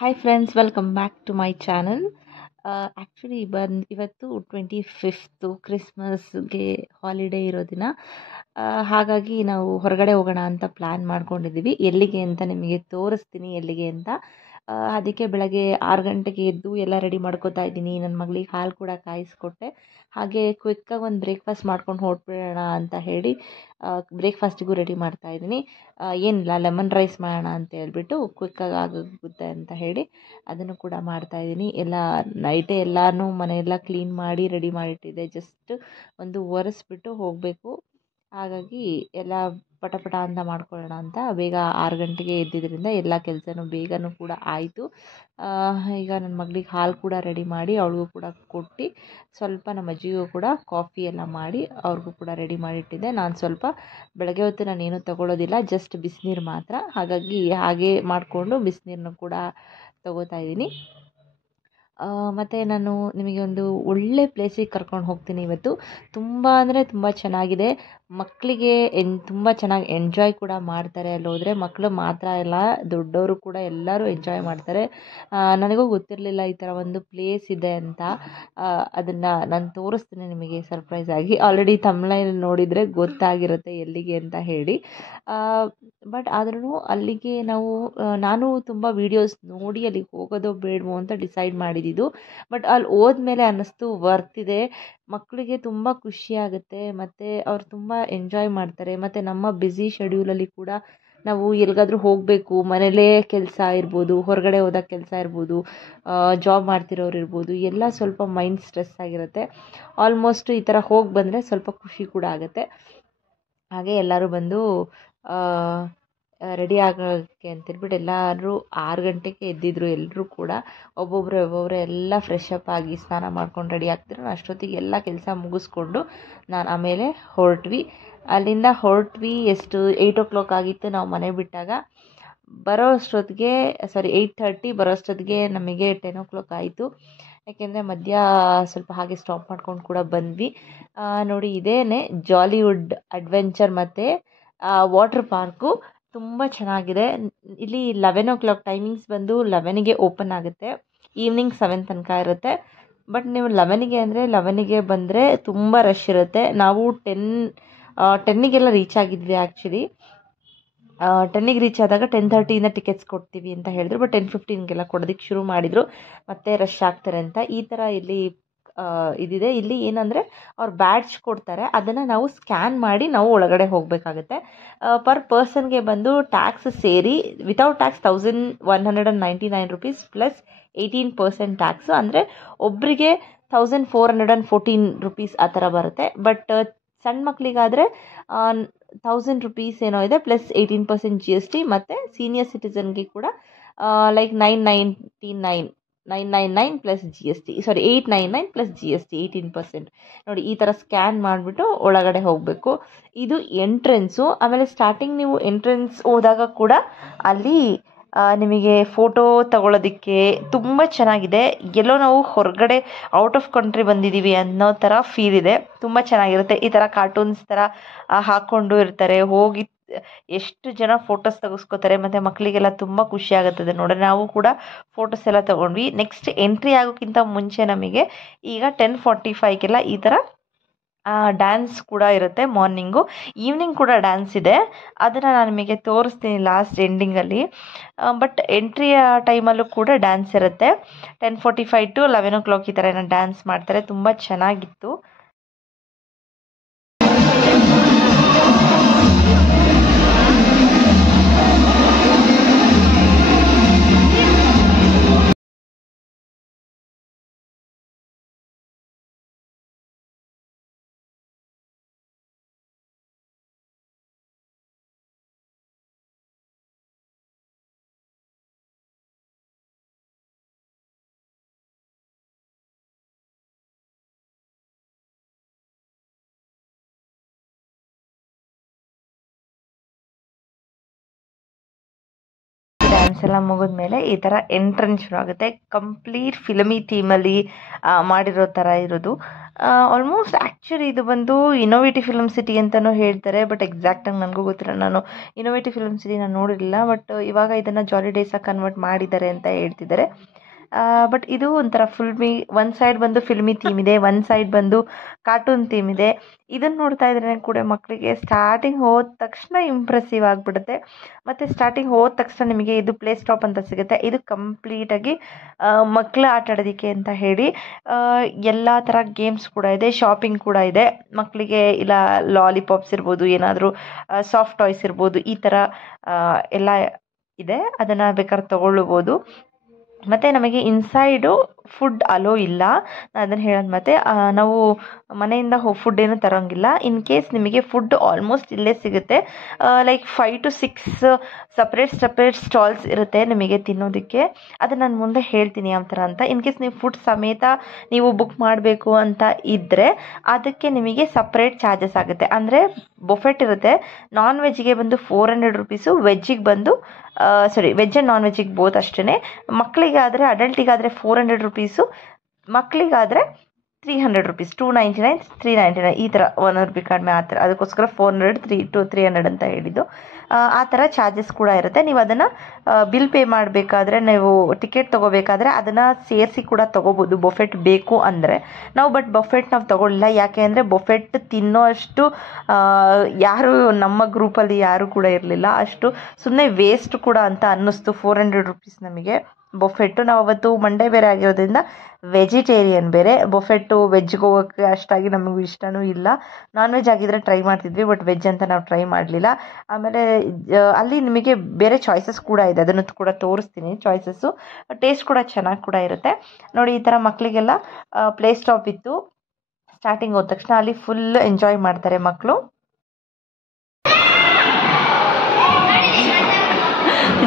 Hi friends, welcome back to my channel. Actually ಇವತ್ತು 25th ಕ್ರಿಸ್ಮಸ್ಗೆ holiday ಇರೋ ದಿನ. ಹಾಗಾಗಿ ನಾವು ಹೊರಗಡೆ ಹೋಗೋಣ ಅಂತ ಪ್ಲ್ಯಾನ್ ಮಾಡ್ಕೊಂಡಿದ್ದೀವಿ. ಎಲ್ಲಿಗೆ ಅಂತ ನಿಮಗೆ ತೋರಿಸ್ತೀನಿ ಎಲ್ಲಿಗೆ ಅಂತ. ಅದಕ್ಕೆ ಬೆಳಗ್ಗೆ 6 ಗಂಟೆಗೆ ಎದ್ದು ಎಲ್ಲ ರೆಡಿ ಮಾಡ್ಕೋತಾ ಇದ್ದೀನಿ. ನನ್ನ ಮಗಳಿಗೆ ಹಾಲು ಕೂಡ ಕಾಯಿಸ್ಕೊಟ್ಟೆ. ಹಾಗೆ ಕ್ವಿಕ್ಕಾಗಿ ಒಂದು ಬ್ರೇಕ್ಫಾಸ್ಟ್ ಮಾಡ್ಕೊಂಡು ಹೊರಟ್ಬಿಡೋಣ ಅಂತ ಹೇಳಿ ಬ್ರೇಕ್ಫಾಸ್ಟಿಗೂ ರೆಡಿ ಮಾಡ್ತಾ ಇದ್ದೀನಿ. ಏನಿಲ್ಲ, ಲೆಮನ್ ರೈಸ್ ಮಾಡೋಣ ಅಂತ ಹೇಳ್ಬಿಟ್ಟು ಕ್ವಿಕ್ಕಾಗಿ ಆಗುತ್ತೆ ಅಂತ ಹೇಳಿ ಅದನ್ನು ಕೂಡ ಮಾಡ್ತಾ ಇದ್ದೀನಿ. ಎಲ್ಲ ನೈಟೇ ಎಲ್ಲನೂ ಮನೆಯೆಲ್ಲ ಕ್ಲೀನ್ ಮಾಡಿ ರೆಡಿ ಮಾಡಿಟ್ಟಿದ್ದೆ. ಜಸ್ಟ್ ಒಂದು ಒರೆಸ್ಬಿಟ್ಟು ಹೋಗಬೇಕು. ಹಾಗಾಗಿ ಎಲ್ಲ ಪಟ ಅಂತ ಮಾಡ್ಕೊಳ್ಳೋಣ ಅಂತ ಬೇಗ 6 ಗಂಟೆಗೆ ಎದ್ದಿದ್ದರಿಂದ ಎಲ್ಲ ಕೆಲಸನೂ ಬೇಗನೂ ಕೂಡ ಆಯಿತು. ಈಗ ನನ್ನ ಮಗಳಿಗೆ ಹಾಲು ಕೂಡ ರೆಡಿ ಮಾಡಿ ಅವಳಿಗೂ ಕೂಡ ಕೊಟ್ಟು ಸ್ವಲ್ಪ ನಮ್ಮ ಅಜ್ಜಿಗೂ ಕೂಡ ಕಾಫಿ ಎಲ್ಲ ಮಾಡಿ ಅವ್ರಿಗೂ ಕೂಡ ರೆಡಿ ಮಾಡಿಟ್ಟಿದ್ದೆ. ನಾನು ಸ್ವಲ್ಪ ಬೆಳಗ್ಗೆ ಹೊತ್ತು ನಾನೇನು ತಗೊಳ್ಳೋದಿಲ್ಲ, ಜಸ್ಟ್ ಬಿಸಿನೀರು ಮಾತ್ರ. ಹಾಗಾಗಿ ಹಾಗೆ ಮಾಡಿಕೊಂಡು ಬಿಸಿನೀರನ್ನು ಕೂಡ ತಗೋತಾ ಇದ್ದೀನಿ. ಮತ್ತು ನಾನು ನಿಮಗೆ ಒಂದು ಒಳ್ಳೆ ಪ್ಲೇಸಿಗೆ ಕರ್ಕೊಂಡು ಹೋಗ್ತೀನಿ ಇವತ್ತು. ತುಂಬ ಅಂದರೆ ತುಂಬ ಚೆನ್ನಾಗಿದೆ. ಮಕ್ಕಳಿಗೆ ತುಂಬ ಚೆನ್ನಾಗಿ ಎಂಜಾಯ್ ಕೂಡ ಮಾಡ್ತಾರೆ. ಅಲ್ಲಿ ಹೋದರೆ ಮಕ್ಕಳು ಮಾತ್ರ ಅಲ್ಲ, ದೊಡ್ಡವರು ಕೂಡ ಎಲ್ಲರೂ ಎಂಜಾಯ್ ಮಾಡ್ತಾರೆ. ನನಗೂ ಗೊತ್ತಿರಲಿಲ್ಲ ಈ ಥರ ಒಂದು ಪ್ಲೇಸ್ ಇದೆ ಅಂತ. ಅದನ್ನು ನಾನು ತೋರಿಸ್ತೀನಿ ನಿಮಗೆ ಸರ್ಪ್ರೈಸ್ ಆಗಿ. ಆಲ್ರೆಡಿ ತಮಿಳಲ್ಲಿ ನೋಡಿದರೆ ಗೊತ್ತಾಗಿರುತ್ತೆ ಎಲ್ಲಿಗೆ ಅಂತ ಹೇಳಿ. ಬಟ್ ಆದ್ರೂ ಅಲ್ಲಿಗೆ ನಾನು ತುಂಬ ವೀಡಿಯೋಸ್ ನೋಡಿ ಅಲ್ಲಿಗೆ ಹೋಗೋದೋ ಬೇಡವೋ ಅಂತ ಡಿಸೈಡ್ ಮಾಡಿದ್ದು. ಬಟ್ ಅಲ್ಲಿ ಹೋದ್ಮೇಲೆ ಅನ್ನಿಸ್ತು ವರ್ತಿದೆ. ಮಕ್ಕಳಿಗೆ ತುಂಬ ಖುಷಿಯಾಗುತ್ತೆ ಮತ್ತು ಅವ್ರು ತುಂಬ ಎಂಜಾಯ್ ಮಾಡ್ತಾರೆ. ಮತ್ತು ನಮ್ಮ ಬ್ಯುಸಿ ಶೆಡ್ಯೂಲಲ್ಲಿ ಕೂಡ ನಾವು ಎಲ್ಲಿಗಾದ್ರೂ ಹೋಗಬೇಕು, ಮನೇಲೇ ಕೆಲಸ ಇರ್ಬೋದು, ಹೊರಗಡೆ ಹೋದಾಗ ಕೆಲಸ ಇರ್ಬೋದು, ಜಾಬ್ ಮಾಡ್ತಿರೋರು ಇರ್ಬೋದು, ಎಲ್ಲ ಸ್ವಲ್ಪ ಮೈಂಡ್ ಸ್ಟ್ರೆಸ್ ಆಗಿರುತ್ತೆ. ಆಲ್ಮೋಸ್ಟ್ ಈ ಥರ ಹೋಗಿ ಬಂದರೆ ಸ್ವಲ್ಪ ಖುಷಿ ಕೂಡ ಆಗುತ್ತೆ. ಹಾಗೆ ಎಲ್ಲರೂ ಬಂದು ರೆಡಿ ಆಗೋಕ್ಕೆ ಅಂತೇಳ್ಬಿಟ್ಟು ಎಲ್ಲರೂ 6 ಗಂಟೆಗೆ ಎದ್ದಿದ್ರು. ಎಲ್ಲರೂ ಕೂಡ ಒಬ್ಬೊಬ್ಬರು ಎಲ್ಲ ಫ್ರೆಶ್ ಅಪ್ ಆಗಿ ಸ್ನಾನ ಮಾಡ್ಕೊಂಡು ರೆಡಿ ಆಗ್ತಿದ್ರು. ಅಷ್ಟೊತ್ತಿಗೆ ಎಲ್ಲ ಕೆಲಸ ಮುಗಿಸ್ಕೊಂಡು ನಾನು ಆಮೇಲೆ ಅಲ್ಲಿಂದ ಹೊರಟ್ವಿ. ಎಷ್ಟು 8 o'clock ಆಗಿತ್ತು ನಾವು ಮನೆ ಬಿಟ್ಟಾಗ. 8:30 ಬರೋ ಅಷ್ಟೊತ್ತಿಗೆ ನಮಗೆ 10 o'clock ಆಯಿತು. ಯಾಕೆಂದರೆ ಮಧ್ಯ ಸ್ವಲ್ಪ ಹಾಗೆ ಸ್ಟಾಪ್ ಮಾಡ್ಕೊಂಡು ಕೂಡ ಬಂದ್ವಿ. ನೋಡಿ, ಇದೇನೆ ಜಾಲಿವುಡ್ ಅಡ್ವೆಂಚರ್ ಮತ್ತು ವಾಟರ್ ಪಾರ್ಕು. ತುಂಬ ಚೆನ್ನಾಗಿದೆ. ಇಲ್ಲಿ 11 o'clock ಟೈಮಿಂಗ್ಸ್ ಬಂದು 11ಗೆ ಓಪನ್ ಆಗುತ್ತೆ. ಈವ್ನಿಂಗ್ 7 ತನಕ ಇರುತ್ತೆ. ಬಟ್ ನೀವು 11ಗೆ ಬಂದರೆ ತುಂಬ ರಶ್ ಇರುತ್ತೆ. ನಾವು 10ಗೆಲ್ಲ ರೀಚ್ ಆಗಿದ್ವಿ. ಆ್ಯಕ್ಚುಲಿ 10ಗೆ ರೀಚ್ ಆದಾಗ 10:30 ಟಿಕೆಟ್ಸ್ ಕೊಡ್ತೀವಿ ಅಂತ ಹೇಳಿದ್ರು. ಬಟ್ 10:15ಗೆಲ್ಲ ಕೊಡೋದಕ್ಕೆ ಶುರು ಮಾಡಿದರು. ಮತ್ತೆ ರಶ್ ಆಗ್ತಾರೆ ಅಂತ. ಈ ಥರ ಇಲ್ಲಿ ಇದಿದೆ. ಇಲ್ಲಿ ಏನಂದರೆ ಅವ್ರು ಬ್ಯಾಡ್ಜ್ ಕೊಡ್ತಾರೆ, ಅದನ್ನು ನಾವು ಸ್ಕ್ಯಾನ್ ಮಾಡಿ ನಾವು ಒಳಗಡೆ ಹೋಗಬೇಕಾಗುತ್ತೆ. ಪರ್ ಪರ್ಸನ್ಗೆ ಬಂದು ಟ್ಯಾಕ್ಸ್ ಸೇರಿ without tax 1199 rupees plus 18% tax. ಅಂದರೆ ಒಬ್ಬರಿಗೆ 1414 rupees ಆ ಥರ ಬರುತ್ತೆ. ಬಟ್ ಸಣ್ಣ ಮಕ್ಕಳಿಗಾದರೆ 1000 rupees ಏನೋ ಇದೆ, ಪ್ಲಸ್ 18% GST. ಮತ್ತು ಸೀನಿಯರ್ ಸಿಟಿಸನ್ಗೆ ಕೂಡ like 999 plus GST, 899 plus GST 18%. ನೋಡಿ, ಈ ಥರ ಸ್ಕ್ಯಾನ್ ಮಾಡಿಬಿಟ್ಟು ಒಳಗಡೆ ಹೋಗಬೇಕು. ಇದು ಎಂಟ್ರೆನ್ಸು. ಆಮೇಲೆ ಸ್ಟಾರ್ಟಿಂಗ್ ನೀವು ಎಂಟ್ರೆನ್ಸ್ ಹೋದಾಗ ಕೂಡ ಅಲ್ಲಿ ನಿಮಗೆ ಫೋಟೋ ತಗೊಳ್ಳೋದಕ್ಕೆ ತುಂಬ ಚೆನ್ನಾಗಿದೆ. ಎಲ್ಲೋ ನಾವು ಹೊರಗಡೆ ಔಟ್ ಆಫ್ ಕಂಟ್ರಿ ಬಂದಿದ್ದೀವಿ ಅನ್ನೋ ಥರ ಫೀಲ್ ಇದೆ. ತುಂಬ ಚೆನ್ನಾಗಿರುತ್ತೆ. ಈ ಥರ ಕಾರ್ಟೂನ್ಸ್ ಥರ ಹಾಕ್ಕೊಂಡು ಇರ್ತಾರೆ. ಹೋಗಿ ಎಷ್ಟು ಜನ ಫೋಟೋಸ್ ತೆಗೆಸ್ಕೋತಾರೆ. ಮತ್ತು ಮಕ್ಕಳಿಗೆಲ್ಲ ತುಂಬ ಖುಷಿ ಆಗುತ್ತದೆ ನೋಡಿ. ನಾವು ಕೂಡ ಫೋಟೋಸ್ ಎಲ್ಲ ತೊಗೊಂಡ್ವಿ. ನೆಕ್ಸ್ಟ್ ಎಂಟ್ರಿ ಆಗೋಕ್ಕಿಂತ ಮುಂಚೆ ನಮಗೆ ಈಗ 10:45ಗೆಲ್ಲ ಈ ಥರ ಡ್ಯಾನ್ಸ್ ಕೂಡ ಇರುತ್ತೆ. ಮಾರ್ನಿಂಗು, ಈವ್ನಿಂಗ್ ಕೂಡ ಡ್ಯಾನ್ಸ್ ಇದೆ. ಅದನ್ನು ನಾನು ನಿಮಗೆ ತೋರಿಸ್ತೀನಿ ಲಾಸ್ಟ್ ಎಂಡಿಂಗಲ್ಲಿ. ಬಟ್ ಎಂಟ್ರಿಯ ಟೈಮಲ್ಲೂ ಕೂಡ ಡ್ಯಾನ್ಸ್ ಇರುತ್ತೆ. 10:45 to 11 o'clock ಈ ಥರ ಏನೋ ಡ್ಯಾನ್ಸ್ ಮಾಡ್ತಾರೆ. ತುಂಬ ಚೆನ್ನಾಗಿತ್ತು. ಡ್ಯಾನ್ಸ್ ಎಲ್ಲ ಮುಗಿದ್ಮೇಲೆ ಈ ಥರ ಎಂಟ್ರೆನ್ಸ್ ಶುರು ಆಗುತ್ತೆ. ಕಂಪ್ಲೀಟ್ ಫಿಲಮಿ ಥೀಮಲ್ಲಿ ಮಾಡಿರೋ ಥರ ಇರೋದು. ಆಲ್ಮೋಸ್ಟ್ ಆ್ಯಕ್ಚುಲಿ ಇದು ಬಂದು ಇನ್ನೋವೇಟಿವ್ ಫಿಲ್ಮ್ ಸಿಟಿ ಅಂತಲೂ ಹೇಳ್ತಾರೆ, ಬಟ್ ಎಕ್ಸಾಕ್ಟಾಗಿ ನನಗೂ ಗೊತ್ತಿಲ್ಲ. ನಾನು ಇನ್ನೋವೇಟಿವ್ ಫಿಲ್ಮ್ ಸಿಟಿ ನಾನು ನೋಡಿರಲಿಲ್ಲ, ಬಟ್ ಇವಾಗ ಇದನ್ನು ಜಾಲಿ ಡೇಸಾಗಿ ಕನ್ವರ್ಟ್ ಮಾಡಿದ್ದಾರೆ ಅಂತ ಹೇಳ್ತಿದ್ದಾರೆ. ಬಟ್ ಇದು ಒಂಥರ ಒಂದು ಸೈಡ್ ಬಂದು ಫಿಲ್ಮಿ ಥೀಮ್ ಇದೆ, ಒಂದು ಸೈಡ್ ಬಂದು ಕಾರ್ಟೂನ್ ಥೀಮ್ ಇದೆ. ಇದನ್ನು ನೋಡ್ತಾ ಇದ್ರೆ ಕೂಡ ಮಕ್ಕಳಿಗೆ ಸ್ಟಾರ್ಟಿಂಗ್ ಹೋದ ತಕ್ಷಣ ಇಂಪ್ರೆಸಿವ್ ಆಗಿಬಿಡುತ್ತೆ. ಮತ್ತು ಸ್ಟಾರ್ಟಿಂಗ್ ಹೋದ ತಕ್ಷಣ ನಿಮಗೆ ಇದು ಪ್ಲೇ ಸ್ಟಾಪ್ ಅಂತ ಸಿಗುತ್ತೆ. ಇದು ಕಂಪ್ಲೀಟಾಗಿ ಮಕ್ಕಳು ಆಟ ಆಡೋದಕ್ಕೆ ಅಂತ ಹೇಳಿ ಎಲ್ಲ ಥರ ಗೇಮ್ಸ್ ಕೂಡ ಇದೆ, ಶಾಪಿಂಗ್ ಕೂಡ ಇದೆ. ಮಕ್ಕಳಿಗೆ ಇಲ್ಲ ಲಾಲಿಪಾಪ್ಸ್ ಇರ್ಬೋದು, ಏನಾದರೂ ಸಾಫ್ಟ್ ಟಾಯ್ಸ್ ಇರ್ಬೋದು, ಈ ಥರ ಎಲ್ಲ ಇದೆ. ಅದನ್ನು ಬೇಕಾದ್ರೆ ತೊಗೊಳ್ಬೋದು. ಮತ್ತು ನಮಗೆ ಇನ್ಸೈಡು ಫುಡ್ ಅಲೋ ಇಲ್ಲ, ನಾನು ಅದನ್ನು ಹೇಳೋದು. ಮತ್ತು ನಾವು ಮನೆಯಿಂದ ಫುಡ್ ಏನು ತರೋಂಗಿಲ್ಲ. ಇನ್ ಕೇಸ್ ನಿಮಗೆ ಫುಡ್ ಆಲ್ಮೋಸ್ಟ್ ಇಲ್ಲೇ ಸಿಗುತ್ತೆ. ಲೈಕ್ 5 to 6 ಸಪ್ರೇಟ್ ಸ್ಟಾಲ್ಸ್ ಇರುತ್ತೆ ನಿಮಗೆ ತಿನ್ನೋದಕ್ಕೆ. ಅದನ್ನು ನಾನು ಮುಂದೆ ಹೇಳ್ತೀನಿ ಯಾವ ಥರ ಅಂತ. ಇನ್ ಕೇಸ್ ನೀವು ಫುಡ್ ಸಮೇತ ನೀವು ಬುಕ್ ಮಾಡಬೇಕು ಅಂತ ಇದ್ದರೆ ಅದಕ್ಕೆ ನಿಮಗೆ ಸಪ್ರೇಟ್ ಚಾರ್ಜಸ್ ಆಗುತ್ತೆ. ಅಂದರೆ ಬೊಫೆಟ್ ಇರುತ್ತೆ. ನಾನ್ ವೆಜ್ಜಿಗೆ ಬಂದು 400 ರುಪೀಸು, ವೆಜ್ಜಿಗೆ ಬಂದು ವೆಜ್ ಆ್ಯಂಡ್ ನಾನ್ ವೆಜ್ಜಿಗೆ ಬೋತ್ ಅಷ್ಟೇ. ಮಕ್ಕಳಿಗಾದರೆ ಅಡಲ್ಟಿಗಾದರೆ 400 ರುಪೀಸು, ಮಕ್ಕಳಿಗಾದರೆ 300 ರುಪೀಸ್, 299, 399 ಈ ಥರ 100 ರೂಪಾಯಿ ಕಡಿಮೆ ಆ ಥರ. ಅದಕ್ಕೋಸ್ಕರ 400, 300 ಅಂತ ಹೇಳಿದ್ದು. ಆ ಥರ ಚಾರ್ಜಸ್ ಕೂಡ ಇರುತ್ತೆ. ನೀವು ಅದನ್ನು ಬಿಲ್ ಪೇ ಮಾಡಬೇಕಾದ್ರೆ, ನೀವು ಟಿಕೆಟ್ ತೊಗೋಬೇಕಾದ್ರೆ ಅದನ್ನು ಸೇರಿಸಿ ಕೂಡ ತೊಗೋಬೋದು ಬೊಫೆಟ್ ಬೇಕು ಅಂದರೆ. ಬಟ್ ಬೊಫೆಟ್ ನಾವು ತೊಗೊಳ್ಳಿಲ್ಲ. ಯಾಕೆ ಅಂದರೆ ಬೊಫೆಟ್ ತಿನ್ನೋ ಅಷ್ಟು ಯಾರು ನಮ್ಮ ಗ್ರೂಪಲ್ಲಿ ಯಾರೂ ಕೂಡ ಇರಲಿಲ್ಲ. ಅಷ್ಟು ಸುಮ್ಮನೆ ವೇಸ್ಟ್ ಕೂಡ ಅಂತ ಅನ್ನಿಸ್ತು 400 ರುಪೀಸ್ ನಮಗೆ ಬೊಫೆಟ್ಟು. ನಾವು ಅವತ್ತು ಮಂಡೇ ಬೇರೆ ಆಗಿರೋದ್ರಿಂದ ವೆಜಿಟೇರಿಯನ್ ಬೇರೆ. ಬೊಫೆಟ್ಟು ವೆಜ್ಗೆ ಹೋಗೋಕ್ಕೆ ಅಷ್ಟಾಗಿ ನಮಗೂ ಇಷ್ಟನೂ ಇಲ್ಲ. ನಾನ್ ವೆಜ್ ಆಗಿದ್ದರೆ ಟ್ರೈ ಮಾಡ್ತಿದ್ವಿ, ಬಟ್ ವೆಜ್ ಅಂತ ನಾವು ಟ್ರೈ ಮಾಡಲಿಲ್ಲ. ಆಮೇಲೆ ಅಲ್ಲಿ ನಿಮಗೆ ಬೇರೆ ಚಾಯ್ಸಸ್ ಕೂಡ ಇದೆ, ಅದನ್ನು ಕೂಡ ತೋರಿಸ್ತೀನಿ. ಚಾಯ್ಸಸ್ಸು ಟೇಸ್ಟ್ ಕೂಡ ಚೆನ್ನಾಗಿ ಕೂಡ ಇರುತ್ತೆ. ನೋಡಿ, ಈ ಥರ ಮಕ್ಕಳಿಗೆಲ್ಲ ಪ್ಲೇ ಸ್ಟಾಪ್ ಇತ್ತು. ಸ್ಟಾರ್ಟಿಂಗ್ ಹೋದ ತಕ್ಷಣ ಅಲ್ಲಿ ಫುಲ್ ಎಂಜಾಯ್ ಮಾಡ್ತಾರೆ ಮಕ್ಕಳು.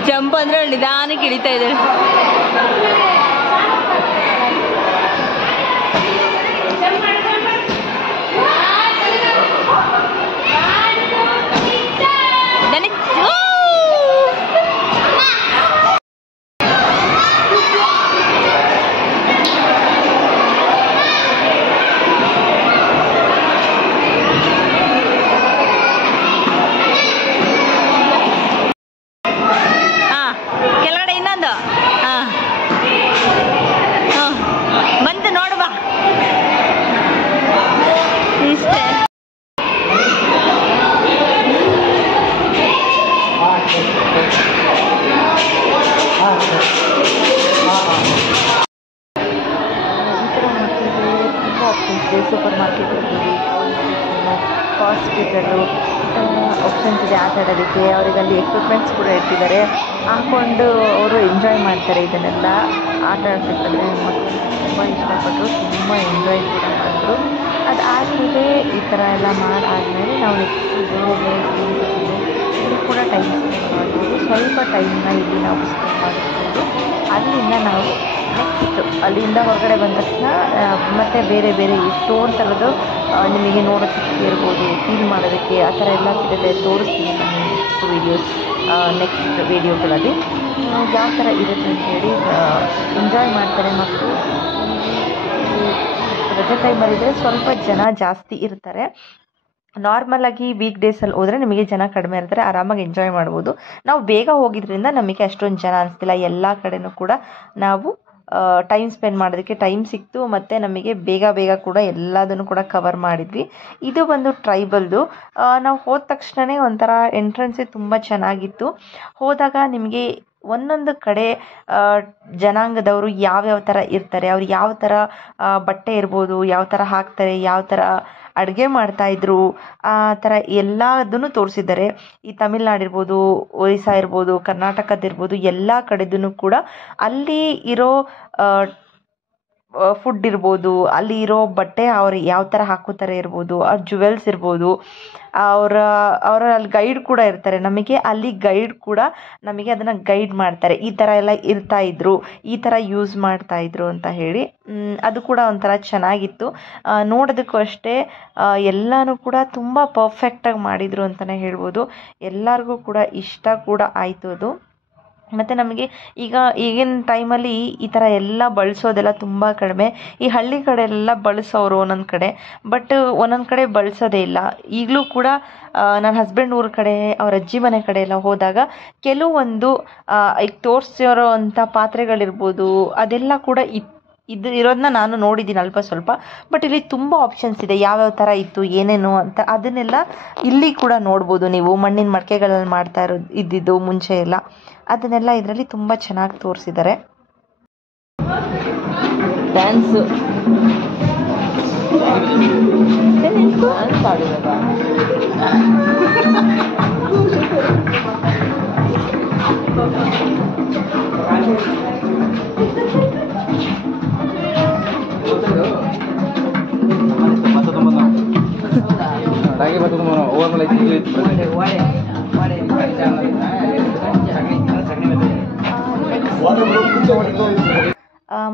ಜಂಪ್ ಅಂದರೆ ನಿಧಾನಕ್ಕೆ ಇಳಿತಾ ಇದ್ದಾರೆ. ಕೆಳಗಡೆ ಇನ್ನೊಂದು ಬಂತು ನೋಡು ಬಾ. ಇಷ್ಟೇ. ಸೂಪರ್ ಮಾರ್ಕೆಟ್ ಇರ್ಬೋದು, ಹಾಸ್ಪಿಟಲು, ಆಪ್ಷನ್ಸ್ ಇದೆ ಆಟ ಆಡೋದಕ್ಕೆ. ಅವರಿಗಲ್ಲಿ ಎಕ್ವಿಪ್ಮೆಂಟ್ಸ್ ಕೂಡ ಇಟ್ಟಿದ್ದಾರೆ, ಹಾಕ್ಕೊಂಡು ಅವರು ಎಂಜಾಯ್ ಮಾಡ್ತಾರೆ. ಇದನ್ನೆಲ್ಲ ಆಟ ಆಡಬೇಕಾದ್ರೆ ಮಕ್ಕಳು ತುಂಬ ಇಷ್ಟಪಟ್ಟರು, ತುಂಬ ಎಂಜಾಯ್ ಕೂಡ ಮಾಡಿದ್ರು. ಅದಾದಮೇಲೆ ಈ ಥರ ಎಲ್ಲ ಮಾಡಾದಮೇಲೆ ನಾವು ನೆಕ್ಸ್ಟ್ ಬೇರೆ ಇಲ್ಲಿ ಕೂಡ ಟೈಮ್ ಸ್ಪೆಂಡ್ ಮಾಡ್ಬೋದು. ಸ್ವಲ್ಪ ಟೈಮ್ನ ಇಲ್ಲಿ ನಾವು ಸ್ಪೆಂಡ್ ಮಾಡಿರ್ಬೋದು. ಅಲ್ಲಿಂದ ನಾವು ನೆಕ್ಸ್ಟ್ ಅಲ್ಲಿಂದ ಹೊರಗಡೆ ಬಂದ ತಕ್ಷಣ ಮತ್ತು ಬೇರೆ ಎಷ್ಟೊಂದು ಥರದ್ದು ನಿಮಗೆ ನೋಡೋದಕ್ಕೆ ಇರ್ಬೋದು, ಫೀಲ್ ಮಾಡೋದಕ್ಕೆ ಆ ಥರ ಎಲ್ಲ ಸಿಗುತ್ತೆ. ತೋರಿಸ್ತೀನಿ ನಾನು ನೆಕ್ಸ್ಟ್ ವೀಡಿಯೋಗಳಲ್ಲಿ ಯಾವ ಥರ ಇರುತ್ತೆ ಅಂತೇಳಿ. ಎಂಜಾಯ್ ಮಾಡ್ತಾರೆ ಮಕ್ಕಳು. ರಜೆ ಟೈಮಲ್ಲಿದ್ದರೆ ಸ್ವಲ್ಪ ಜನ ಜಾಸ್ತಿ ಇರ್ತಾರೆ. ನಾರ್ಮಲಾಗಿ ವೀಕ್ ಡೇಸಲ್ಲಿ ಹೋದರೆ ನಿಮಗೆ ಜನ ಕಡಿಮೆ ಇರ್ತಾರೆ, ಆರಾಮಾಗಿ ಎಂಜಾಯ್ ಮಾಡ್ಬೋದು. ನಾವು ಬೇಗ ಹೋಗಿದ್ರಿಂದ ನಮಗೆ ಅಷ್ಟೊಂದು ಜನ ಅನಿಸ್ತಿಲ್ಲ. ಎಲ್ಲ ಕಡೆಯೂ ಕೂಡ ನಾವು ಟೈಮ್ ಸ್ಪೆಂಡ್ ಮಾಡೋದಕ್ಕೆ ಟೈಮ್ ಸಿಕ್ತು, ಮತ್ತು ನಮಗೆ ಬೇಗ ಕೂಡ ಎಲ್ಲದನ್ನು ಕೂಡ ಕವರ್ ಮಾಡಿದ್ವಿ. ಇದು ಬಂದು ಟ್ರೈಬಲ್ದು. ನಾವು ಹೋದ ತಕ್ಷಣವೇ ಒಂಥರ ಎಂಟ್ರೆನ್ಸೇ ತುಂಬ ಚೆನ್ನಾಗಿತ್ತು. ಹೋದಾಗ ನಿಮಗೆ ಒಂದೊಂದು ಕಡೆ ಜನಾಂಗದವರು ಯಾವ್ಯಾವ ಥರ ಇರ್ತಾರೆ, ಅವ್ರು ಯಾವ ಥರ ಬಟ್ಟೆ ಇರ್ಬೋದು, ಯಾವ ಥರ ಹಾಕ್ತಾರೆ, ಯಾವ ಥರ ಅಡುಗೆ ಮಾಡ್ತಾಯಿದ್ರು, ಆ ಥರ ಎಲ್ಲದನ್ನು ತೋರಿಸಿದ್ದಾರೆ. ಈ ತಮಿಳ್ನಾಡು ಇರ್ಬೋದು, ಒರಿಸ್ಸಾ ಇರ್ಬೋದು, ಕರ್ನಾಟಕದಿರ್ಬೋದು, ಎಲ್ಲ ಕಡೆದೂ ಕೂಡ ಅಲ್ಲಿ ಇರೋ ಫುಡ್ ಇರ್ಬೋದು, ಅಲ್ಲಿ ಇರೋ ಬಟ್ಟೆ ಅವ್ರು ಯಾವ ಥರ ಹಾಕೋತಾರೆ ಇರ್ಬೋದು, ಅವ್ರ ಜುವೆಲ್ಸ್ ಇರ್ಬೋದು, ಅವರ ಅಲ್ಲಿ ಗೈಡ್ ಕೂಡ ಇರ್ತಾರೆ. ನಮಗೆ ಅಲ್ಲಿ ಗೈಡ್ ಕೂಡ ನಮಗೆ ಅದನ್ನು ಗೈಡ್ ಮಾಡ್ತಾರೆ. ಈ ಥರ ಎಲ್ಲ ಇರ್ತಾಯಿದ್ರು, ಈ ಥರ ಯೂಸ್ ಮಾಡ್ತಾಯಿದ್ರು ಅಂತ ಹೇಳಿ. ಅದು ಕೂಡ ಒಂಥರ ಚೆನ್ನಾಗಿತ್ತು ನೋಡೋದಕ್ಕೂ ಅಷ್ಟೇ. ಎಲ್ಲನೂ ಕೂಡ ತುಂಬ ಪರ್ಫೆಕ್ಟಾಗಿ ಮಾಡಿದರು ಅಂತಲೇ ಹೇಳ್ಬೋದು. ಎಲ್ಲರಿಗೂ ಕೂಡ ಇಷ್ಟ ಕೂಡ ಆಯಿತು ಅದು. ಮತ್ತು ನಮಗೆ ಈಗಿನ ಟೈಮಲ್ಲಿ ಈ ಥರ ಎಲ್ಲ ಬಳಸೋದೆಲ್ಲ ತುಂಬ ಕಡಿಮೆ. ಈ ಹಳ್ಳಿ ಕಡೆ ಎಲ್ಲ ಬಳಸೋರು ಒಂದೊಂದು ಕಡೆ, ಬಟ್ ಒಂದೊಂದು ಕಡೆ ಬಳಸೋದೇ ಇಲ್ಲ. ಈಗಲೂ ಕೂಡ ನನ್ನ ಹಸ್ಬೆಂಡ್ ಊರ ಕಡೆ, ಅವ್ರ ಅಜ್ಜಿ ಮನೆ ಕಡೆ ಎಲ್ಲ ಹೋದಾಗ ಕೆಲವೊಂದು ಈಗ ತೋರಿಸಿರೋ ಅಂಥ ಪಾತ್ರೆಗಳಿರ್ಬೋದು, ಅದೆಲ್ಲ ಕೂಡ ಇರೋದನ್ನ ನಾನು ನೋಡಿದ್ದೀನಿ ಅಲ್ಪ ಸ್ವಲ್ಪ. ಬಟ್ ಇಲ್ಲಿ ತುಂಬ ಆಪ್ಷನ್ಸ್ ಇದೆ, ಯಾವ್ಯಾವ ಥರ ಇತ್ತು ಏನೇನು ಅಂತ ಅದನ್ನೆಲ್ಲ ಇಲ್ಲಿ ಕೂಡ ನೋಡ್ಬೋದು ನೀವು. ಮಣ್ಣಿನ ಮಡಕೆಗಳಲ್ಲಿ ಮಾಡ್ತಾ ಇದ್ದಿದ್ದು ಮುಂಚೆ ಎಲ್ಲ, ಅದನ್ನೆಲ್ಲ ಇದರಲ್ಲಿ ತುಂಬ ಚೆನ್ನಾಗಿ ತೋರಿಸಿದ್ದಾರೆ. ಡ್ಯಾನ್ಸು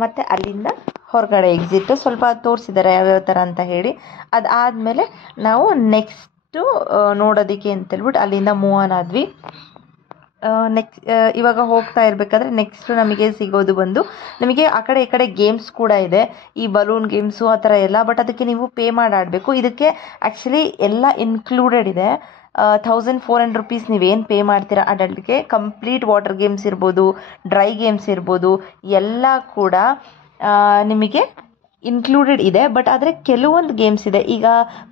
ಮತ್ತು ಅಲ್ಲಿಂದ ಹೊರಗಡೆ ಎಕ್ಸಿಟ್ ಸ್ವಲ್ಪ ತೋರಿಸಿದ್ದಾರೆ ಯಾವ್ಯಾವ ಥರ ಅಂತ ಹೇಳಿ. ಅದಾದಮೇಲೆ ನಾವು ನೆಕ್ಸ್ಟು ನೋಡೋದಕ್ಕೆ ಅಂತೇಳ್ಬಿಟ್ಟು ಅಲ್ಲಿಂದ ಮೂವ್ ಆನ್ ಆದ್ವಿ. ಇವಾಗ ಹೋಗ್ತಾ ಇರಬೇಕಾದ್ರೆ ನೆಕ್ಸ್ಟ್ ನಮಗೆ ಸಿಗೋದು ಬಂದು, ನಮಗೆ ಆ ಕಡೆ ಈ ಕಡೆ ಗೇಮ್ಸ್ ಕೂಡ ಇದೆ, ಈ ಬಲೂನ್ ಗೇಮ್ಸು ಆ ಥರ ಎಲ್ಲ. ಬಟ್ ಅದಕ್ಕೆ ನೀವು ಪೇ ಮಾಡಿ ಆಡಬೇಕು. ಇದಕ್ಕೆ ಆ್ಯಕ್ಚುಲಿ ಎಲ್ಲ ಇನ್ಕ್ಲೂಡೆಡ್ ಇದೆ. 1400 ರುಪೀಸ್ ನೀವೇನು ಪೇ ಮಾಡ್ತೀರಾ ಅಡಲ್ಟ್ಗೆ, ಕಂಪ್ಲೀಟ್ ವಾಟರ್ ಗೇಮ್ಸ್ ಇರ್ಬೋದು, ಡ್ರೈ ಗೇಮ್ಸ್ ಇರ್ಬೋದು, ಎಲ್ಲ ಕೂಡ ನಿಮಗೆ ಇನ್ಕ್ಲೂಡೆಡ್ ಇದೆ. ಬಟ್ ಆದರೆ ಕೆಲವೊಂದು ಗೇಮ್ಸ್ ಇದೆ, ಈಗ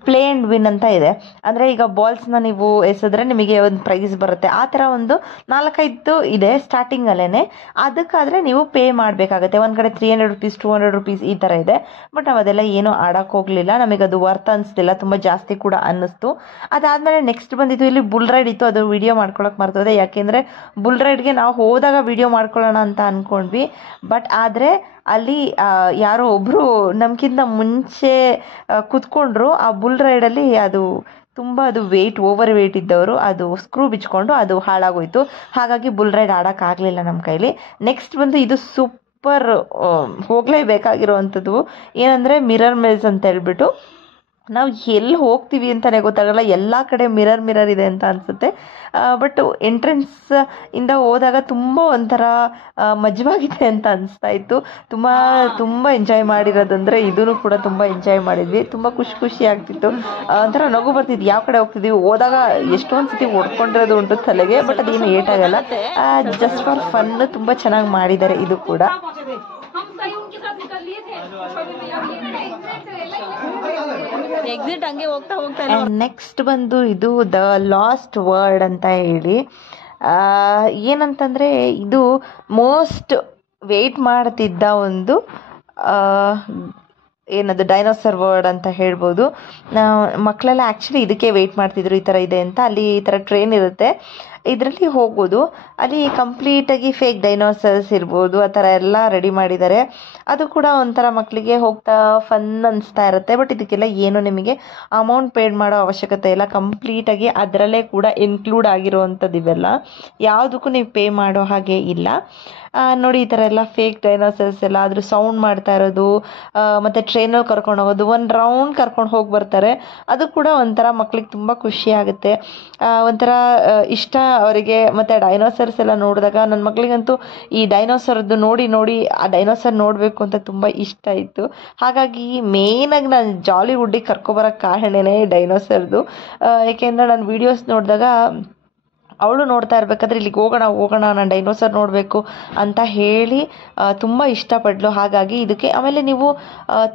ಪ್ಲೇ ಆ್ಯಂಡ್ ವಿನ್ ಅಂತ ಇದೆ. ಅಂದರೆ ಈಗ ಬಾಲ್ಸ್ನ ನೀವು ಎಸೆದ್ರೆ ನಿಮಗೆ ಒಂದು ಪ್ರೈಸ್ ಬರುತ್ತೆ. ಆ ಥರ ಒಂದು 4-5 ಇದೆ ಸ್ಟಾರ್ಟಿಂಗಲ್ಲೇ. ಅದಕ್ಕಾದರೆ ನೀವು ಪೇ ಮಾಡಬೇಕಾಗತ್ತೆ. ಒಂದು ಕಡೆ 300 ರುಪೀಸ್, 200 ರುಪೀಸ್ ಈ ಥರ ಇದೆ. ಬಟ್ ನಾವು ಅದೆಲ್ಲ ಏನೂ ಆಡೋಕ್ಕೆ ಹೋಗಲಿಲ್ಲ, ನಮಗದು ವರ್ತ್ ಅನಿಸ್ತಿಲ್ಲ, ತುಂಬ ಜಾಸ್ತಿ ಕೂಡ ಅನ್ನಿಸ್ತು. ಅದಾದಮೇಲೆ ನೆಕ್ಸ್ಟ್ ಬಂದಿದ್ದು ಇಲ್ಲಿ ಬುಲ್ ರೈಡ್ ಇತ್ತು. ಅದು ವಿಡಿಯೋ ಮಾಡ್ಕೊಳಕ್ಕೆ ಮರ್ತೋದೆ, ಯಾಕೆಂದರೆ ಬುಲ್ ರೈಡ್ಗೆ ನಾವು ಹೋದಾಗ ವಿಡಿಯೋ ಮಾಡ್ಕೊಳ್ಳೋಣ ಅಂತ ಅಂದ್ಕೊಂಡ್ವಿ. ಬಟ್ ಆದರೆ ಅಲ್ಲಿ ಯಾರೋ ಒಬ್ಬರು ನಮಗಿಂತ ಮುಂಚೆ ಕೂತ್ಕೊಂಡ್ರು. ಆ ಬುಲ್ ರೈಡಲ್ಲಿ ಅದು ಓವರ್ ವೆಯ್ಟ್ ಇದ್ದವರು, ಅದು ಸ್ಕ್ರೂ ಬಿಚ್ಕೊಂಡು ಅದು ಹಾಳಾಗೋಯ್ತು. ಹಾಗಾಗಿ ಬುಲ್ ರೈಡ್ ಆಡೋಕ್ಕಾಗಲಿಲ್ಲ ನಮ್ಮ ಕೈಲಿ. ನೆಕ್ಸ್ಟ್ ಬಂದು ಇದು ಸೂಪರ್ ಹೋಗಲೇಬೇಕಾಗಿರೋವಂಥದ್ದು ಏನಂದರೆ ಮಿರರ್ ಮೇಲ್ಸ್ ಅಂತ ಹೇಳ್ಬಿಟ್ಟು. ನಾವು ಎಲ್ಲಿ ಹೋಗ್ತೀವಿ ಅಂತಲೇ ಗೊತ್ತಾಗಲ್ಲ, ಎಲ್ಲ ಕಡೆ ಮಿರರ್ ಇದೆ ಅಂತ ಅನಿಸುತ್ತೆ. ಬಟ್ ಎಂಟ್ರೆನ್ಸ್ ಇಂದ ಹೋದಾಗ ತುಂಬ ಒಂಥರ ಮಜವಾಗಿದೆ ಅಂತ ಅನಿಸ್ತಾ ಇತ್ತು. ತುಂಬ ಎಂಜಾಯ್ ಮಾಡಿರೋದಂದರೆ ಇದೂ ಕೂಡ ತುಂಬ ಎಂಜಾಯ್ ಮಾಡಿದ್ವಿ. ತುಂಬ ಖುಷಿ ಆಗ್ತಿತ್ತು, ಒಂಥರ ನಗು ಬರ್ತಿದ್ವಿ. ಯಾವ ಕಡೆ ಹೋಗ್ತಿದ್ವಿ ಹೋದಾಗ ಎಷ್ಟೊಂದು ಸತಿ ಹೊಡ್ಕೊಂಡಿರೋದು ಉಂಟು ತಲೆಗೆ, ಬಟ್ ಅದೇನು ಏಟಾಗಲ್ಲ. ಜಸ್ಟ್ ಫಾರ್ ಫನ್ ತುಂಬ ಚೆನ್ನಾಗಿ ಮಾಡಿದ್ದಾರೆ ಇದು ಕೂಡ. ಎಕ್ಸಿಟ್ ಹಂಗೆ ಹೋಗ್ತಾ ನೆಕ್ಸ್ಟ್ ಬಂದು ಇದು ದ ಲಾಸ್ಟ್ ವರ್ಡ್ ಅಂತ ಹೇಳಿ. ಏನಂತಂದರೆ ಇದು ಮೋಸ್ಟ್ ವೆಯ್ಟ್ ಮಾಡ್ತಿದ್ದ ಒಂದು ಏನದು ಡೈನೋಸರ್ ವರ್ಡ್ ಅಂತ ಹೇಳ್ಬೋದು. ಮಕ್ಕಳೆಲ್ಲ ಆ್ಯಕ್ಚುಲಿ ಇದಕ್ಕೆ ವೆಯ್ಟ್ ಮಾಡ್ತಿದ್ರು, ಈ ಥರ ಇದೆ ಅಂತ. ಅಲ್ಲಿ ಈ ಥರ ಟ್ರೈನ್ ಇರುತ್ತೆ, ಇದರಲ್ಲಿ ಹೋಗೋದು. ಅಲ್ಲಿ ಕಂಪ್ಲೀಟಾಗಿ ಫೇಕ್ ಡೈನೋಸರ್ಸ್ ಇರ್ಬೋದು, ಆ ಥರ ಎಲ್ಲ ರೆಡಿ ಮಾಡಿದ್ದಾರೆ. ಅದು ಕೂಡ ಒಂಥರ ಮಕ್ಕಳಿಗೆ ಹೋಗ್ತಾ ಫನ್ ಅನಿಸ್ತಾ ಇರುತ್ತೆ. ಬಟ್ ಇದಕ್ಕೆಲ್ಲ ಏನು ನಿಮಗೆ ಅಮೌಂಟ್ ಪೇಡ್ ಮಾಡೋ ಅವಶ್ಯಕತೆ ಇಲ್ಲ, ಕಂಪ್ಲೀಟಾಗಿ ಅದರಲ್ಲೇ ಕೂಡ ಇನ್ಕ್ಲೂಡ್ ಆಗಿರೋವಂಥದ್ದು ಇವೆಲ್ಲ. ಯಾವುದಕ್ಕೂ ನೀವು ಪೇ ಮಾಡೋ ಹಾಗೆ ಇಲ್ಲ. ನೋಡಿ ಈ ಥರ ಎಲ್ಲ ಫೇಕ್ ಡೈನೋಸರ್ಸ್ ಎಲ್ಲ ಅದ್ರ ಸೌಂಡ್ ಮಾಡ್ತಾ ಇರೋದು, ಮತ್ತು ಟ್ರೈನಲ್ಲಿ ಕರ್ಕೊಂಡು ಹೋಗೋದು, ಒಂದು ರೌಂಡ್ ಕರ್ಕೊಂಡು ಹೋಗಿ ಬರ್ತಾರೆ. ಅದು ಕೂಡ ಒಂಥರ ಮಕ್ಳಿಗೆ ತುಂಬ ಖುಷಿ ಆಗುತ್ತೆ, ಒಂಥರ ಇಷ್ಟ ಅವರಿಗೆ. ಮತ್ತು ಡೈನೋಸರ್ಸ್ ಎಲ್ಲ ನೋಡಿದಾಗ ನನ್ನ ಮಕ್ಕಳಿಗಂತೂ ಈ ಡೈನೋಸರ್ದು ನೋಡಿ ಆ ಡೈನೋಸರ್ ನೋಡಬೇಕು ಅಂತ ತುಂಬ ಇಷ್ಟ ಇತ್ತು. ಹಾಗಾಗಿ ಮೇಯ್ನಾಗಿ ನಾನು ಜಾಲಿವುಡ್ಡಿಗೆ ಕರ್ಕೊಬರೋಕ್ಕೆ ಕಾರಣನೇ ಡೈನೋಸರ್ದು. ಏಕೆಂದರೆ ನಾನು ವೀಡಿಯೋಸ್ ನೋಡಿದಾಗ ಅವಳು ನೋಡ್ತಾ ಇರಬೇಕಾದ್ರೆ ಇಲ್ಲಿಗೆ ಹೋಗೋಣ ನಾನು ಡೈನೋಸರ್ ನೋಡಬೇಕು ಅಂತ ಹೇಳಿ ತುಂಬ ಇಷ್ಟಪಡ್ಲು. ಹಾಗಾಗಿ ಇದಕ್ಕೆ ಆಮೇಲೆ ನೀವು